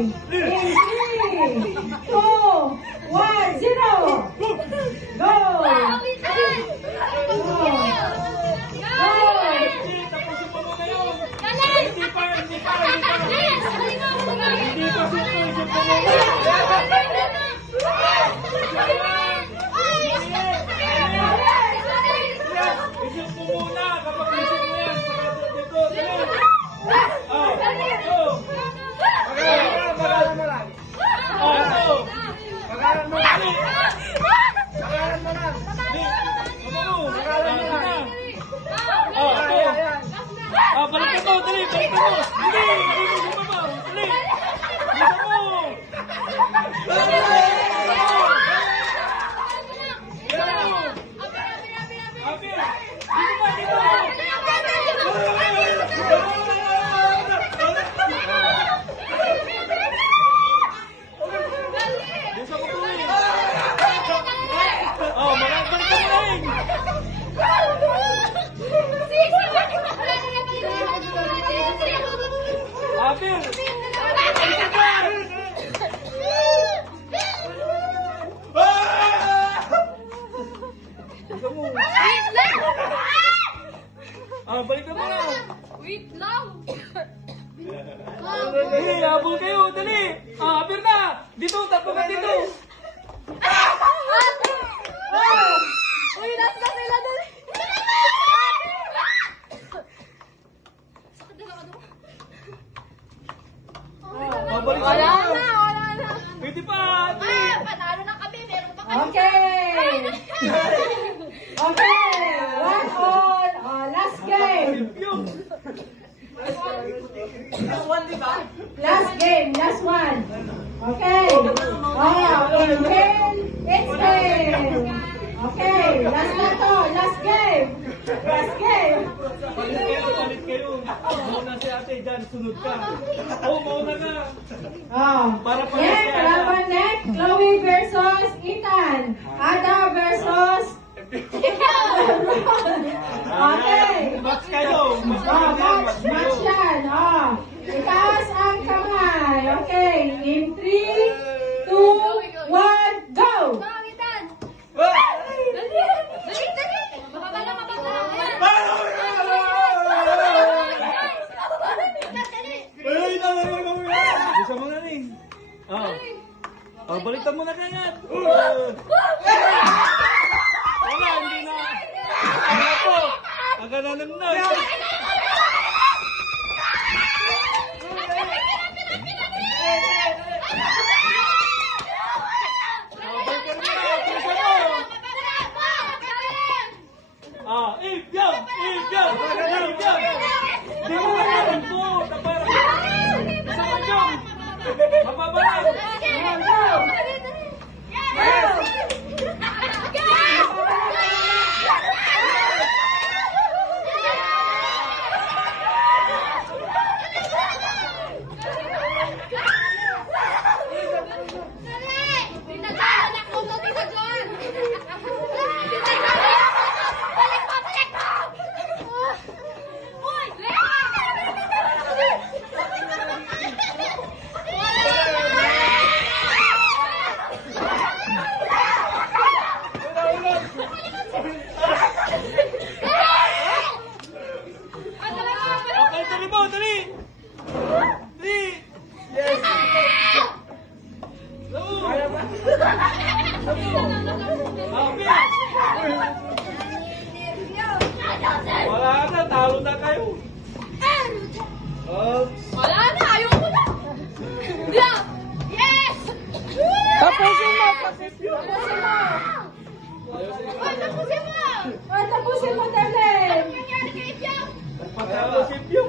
In 3, 2, 1, 0. Go! Tapusin mo muna yun. Hindi pa. Hindi pa susunod mo muna. Isip mo muna. Kapag isip mo yan, saka dito. Pagalan mo lang. Pagalan mo lang. Pagalan mo lang. Balik ka mo, dali, balik ka mo. Dali, dali mo si mama. Dali. Dito mo. Abi, dito ba, dito mo po eh. Balik ka mo rin. Abi. Balik ka mo na. Wait lang! Dali, habol kayo, dali. Abir na. Dito, tapo ka dito. Uy, nasa sila dali! Sakit na ako. Balik ka Wala mo. na! Pwede pa. Panalo na kami, meron pa kami. Okay. Okay. 1-all. Last game. Last game. Last one. Okay. In win, it's game. Okay. Last na to. Last game. Last game. Palit kayo. Mauna si ate dyan, sunod ka. Mauna na. Para pa Next, laban next. Chloe versus Ethan. Ada versus Okay. Match kayo. Match yan. Itaas ang kamay. Okay. In 3, 2, 1, go! Pamagitan! Dali! Mababala! Bisa mo na rin. Balitan mo na kagad. Wala, hindi na. Ano po? Aga na nang na. Ibyan! Di mo na naman po. Tapara. Isa ka dyan. Mababalan. Okay, dali mo, dali! Dali! Yes! Kaya ba? Wala na, talo na kayo. Wala na! Ayoko na! Yeah! Yes! Tapusin mo! Tapusin mo! Tapusin mo, dali! Nangyari kay Ipyaw! Patalo si Pio.